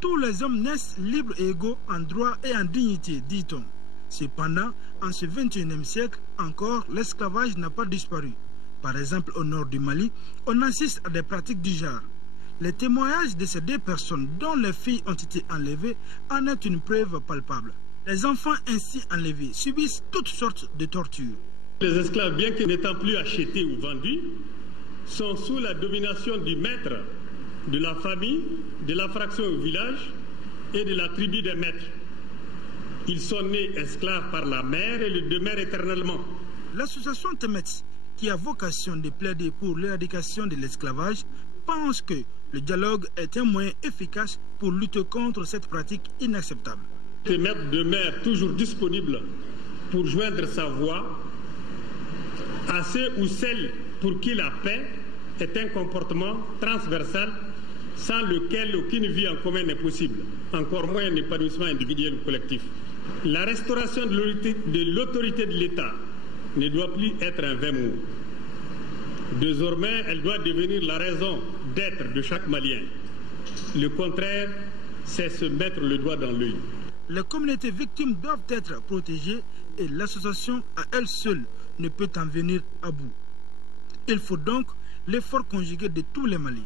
Tous les hommes naissent libres et égaux en droit et en dignité, dit-on. Cependant, en ce 21e siècle, encore, l'esclavage n'a pas disparu. Par exemple, au nord du Mali, on assiste à des pratiques du genre. Les témoignages de ces deux personnes dont les filles ont été enlevées en est une preuve palpable. Les enfants ainsi enlevés subissent toutes sortes de tortures. Les esclaves, bien que n'étant plus achetés ou vendus, sont sous la domination du maître, de la famille, de la fraction au village et de la tribu des maîtres. Ils sont nés esclaves par la mère et le demeurent éternellement. L'association Temet, qui a vocation de plaider pour l'éradication de l'esclavage, pense que le dialogue est un moyen efficace pour lutter contre cette pratique inacceptable. Temet demeure toujours disponible pour joindre sa voix à ceux ou celles pour qui la paix est un comportement transversal sans lequel aucune vie en commun n'est possible, encore moins un épanouissement individuel ou collectif. La restauration de l'autorité de l'État ne doit plus être un vain mot. Désormais, elle doit devenir la raison d'être de chaque Malien. Le contraire, c'est se mettre le doigt dans l'œil. Les communautés victimes doivent être protégées et l'association à elle seule ne peut en venir à bout. Il faut donc l'effort conjugué de tous les Maliens.